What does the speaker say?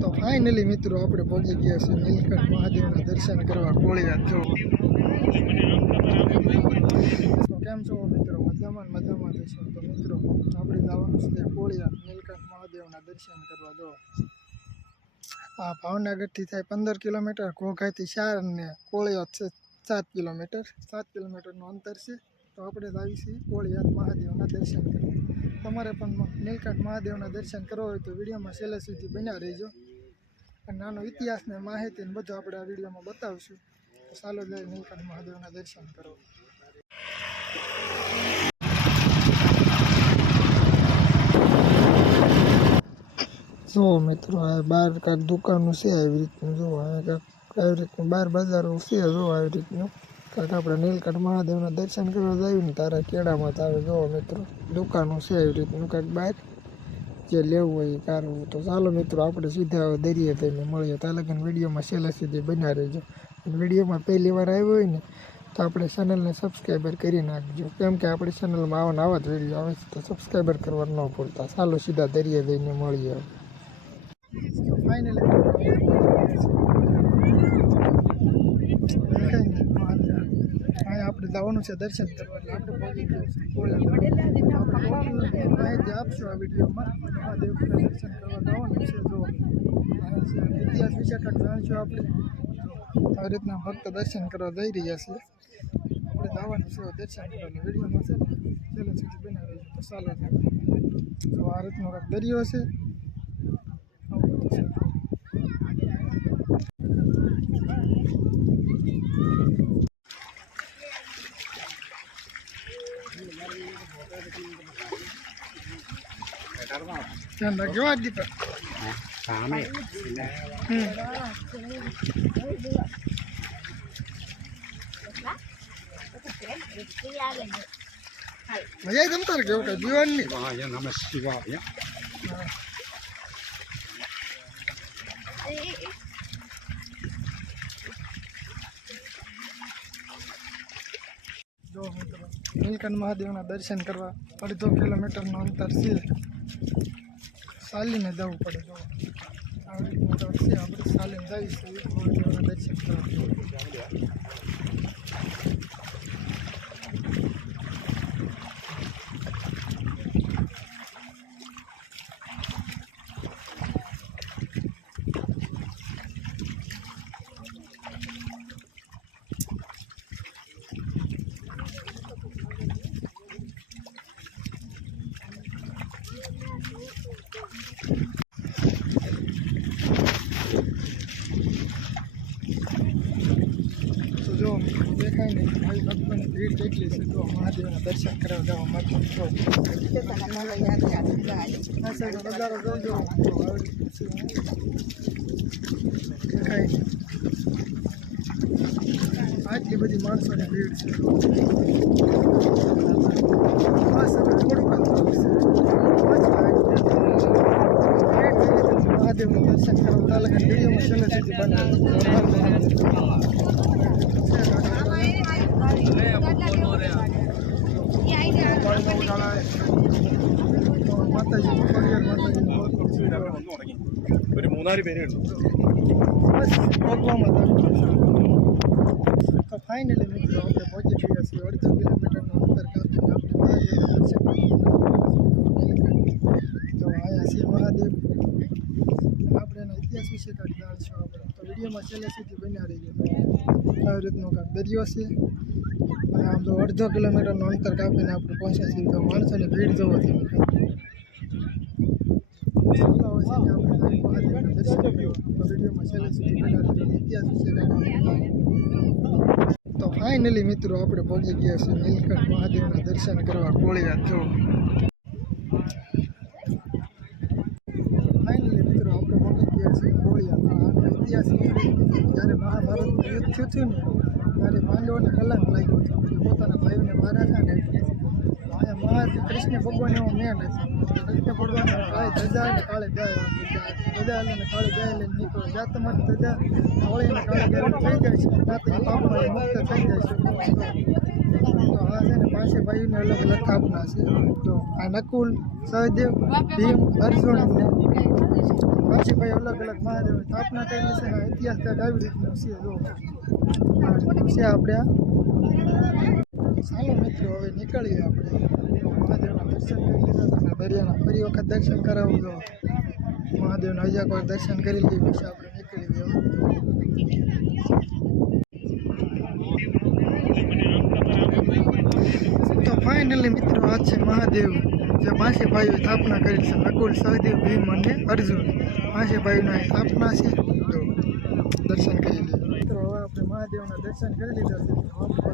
તો ફાઇનલી મિત્રો આપણે પહોંચી ગયા છે નીલકંઠ મહાદેવના દર્શન કરવા કોળિયાદ. જો તો કેમ છો મિત્રો? મજામાં થઈશું. તો મિત્રો આપણે જવાનું છે કોળિયાદ નીલકંઠ મહાદેવના દર્શન કરવા. જો આ ભાવનગરથી થાય 15 કિલોમીટર, ઘોઘાથી 4 ને કોળિયાદ છે 7 કિલોમીટર. 7 કિલોમીટરનું અંતર છે. તો આપણે આવી છીએ કોળિયાદ મહાદેવના દર્શન કરવા. તમારે પણ નીલકંઠ મહાદેવના દર્શન કરવા હોય તો વિડીયોમાં છેલ્લે સુધી બન્યા રહેજો. અને નાનો ઇતિહાસ ને માહિતી ને બધું આપણે આ વિડીયોમાં બતાવશું. તો ચાલો જાય નીલકંઠ મહાદેવના દર્શન કરો. જો મિત્રો આ બાર કાંક દુકાનો છે આવી રીતનું. જો કાંક આવી રીતનું બાર બજારો છે. જો આવી રીતનું કાંક આપણે નીલકંઠ મહાદેવના દર્શન કરવા જાય ને તારા કેળામાં તો આવે. જો મિત્રો દુકાનો છે આવી રીતનું કાંક બહાર, જે લેવું હોય એ કારવું. તો ચાલો મિત્રો આપણે સીધા દરિયે થઈને મળીએ. ત્યાં લગન વિડીયોમાં છેલ્લે સુધી બન્યા રહેજો. અને વિડીયોમાં પહેલી વાર આવ્યો હોય ને તો આપણે ચેનલને સબસ્ક્રાઈબર કરી નાખજો, કેમ કે આપણી ચેનલમાં આવા જ વિડીયો આવે છે. તો સબસ્ક્રાઈબર કરવા ન ભૂલતા. ચાલો સીધા દરિયે જઈને મળીએ. તો ફાઇનલી આપણે જવાનું છે દર્શન કરવા. એટલે આપણે માહિતી આપશું આ વિડીયોમાં. મહાદેવના દર્શન કરવા જવાનું છે. જો ઇતિહાસ વિશે કાંઈક જાણશું આપણે. આવી રીતના ભક્ત દર્શન કરવા જઈ રહ્યા છીએ. આપણે જવાનું છે દર્શન કરવા. વિડીયોમાં છે ને છેલ્લે સુધી બનાવી રહીશું. તો ચાલો તો આ રીતનો કાંઈક દરિયો છે. ધ્યાન રાખજો આ દીપક. મજા જમતા કેવું કઈ જીવન નહીં. નમઃ શિવાય. જો મિત્રો નીલકંઠ મહાદેવના દર્શન કરવા 2.5 કિલોમીટરનું અંતર છે. ચાલીને જવું પડે. જો આવી રીતનું છે. આપણે ચાલીને જઈશું મહાદેવના દર્શન કરવા. તો જો દેખાય ને ભાઈ ભક્તોની ભીડ કેટલી છે. તો મહાદેવના દર્શન કરવા જવા માટે નજારો જોજો. દેખાય આટલી બધી માણસોની ભીડ છે. બસ હવે થોડુંક મહાદેવનું દર્શન કરવા તાલકા વિડીયોમાં છેલ્લે સુધી બનાવે. ഒരു 3-4 പേരേ ഉള്ളൂ. તો ફાઇનલી મિત્રો આપણે પહોંચી ગયા છીએ 2.5 કિલોમીટરનું અંતર કાપીને તો આવ્યા છીએ મહાદેવ. આપણે એના ઇતિહાસ વિશે કાંઈક જાણશું આપણે. તો વિડીયોમાં છેલ્લે સુધી બન્યા રહીએ. તો આવી રીતનો કાંઈક દરિયો છે. અને આમ તો 2.5 કિલોમીટરનું અંતર કાપીને આપણે પહોંચ્યા છીએ. તો માણસોની ભીડ જોવો તમે. તો ફાઇનલી મિત્રો આપણે પહોંચી ગયા છીએ નીલકંઠ મહાદેવના દર્શન કરવા કોળિયાદ. જો ફાઇનલી મિત્રો આપણે પહોંચી ગયા છીએ કોળિયાદ. આનો ઇતિહાસ જ્યારે મહાભારતનું યુદ્ધ થયું હતું ને ત્યારે પાંડવોને કલાક લાગ્યો હતો. પોતાના ભાઈઓને માર્યા હતા ને અહીંયા મહાદેવ કૃષ્ણ ભગવાન એવો મેન હતો. કૃષ્ણ ભગવાન કાળી ધજા અને કાળી ગાય ધજા અને કાળી ગાય લઈને નીકળો. જ્યાં તમારી ધજા હોળીને કાળી ગાય થઈ જાય છે ત્યાં તમે પાપમાં મુક્ત થઈ જાય છે. તો આ છે ને 5 ભાઈઓને અલગ અલગ સ્થાપના છે. તો આ નકુલ, સહદેવ, ભીમ, અર્જુન ને વાસીભાઈ અલગ અલગ મહાદેવની સ્થાપના કરેલી છે ને ઇતિહાસ કાંઈક આવી રીતનો છે જો આ રીતનું છે આપણે આ. ચાલો મિત્રો હવે નીકળીએ આપણે મહાદેવના દર્શન કરી લીધા હતા દરિયાના ફરી વખત દર્શન કરાવું તો મહાદેવના હજાર વાર દર્શન કરી લઈએ પછી આપણે નીકળી ગયા. તો ફાઇનલી મિત્રો આ છે મહાદેવ જે ભાઈઓ સ્થાપના કરી છે નકુલ સહદેવ ભીમ અને અર્જુન ભાઈઓના સ્થાપના છે તો દર્શન કરી લઈએ મિત્રો. હવે આપણે મહાદેવના દર્શન કરી લીધા છે.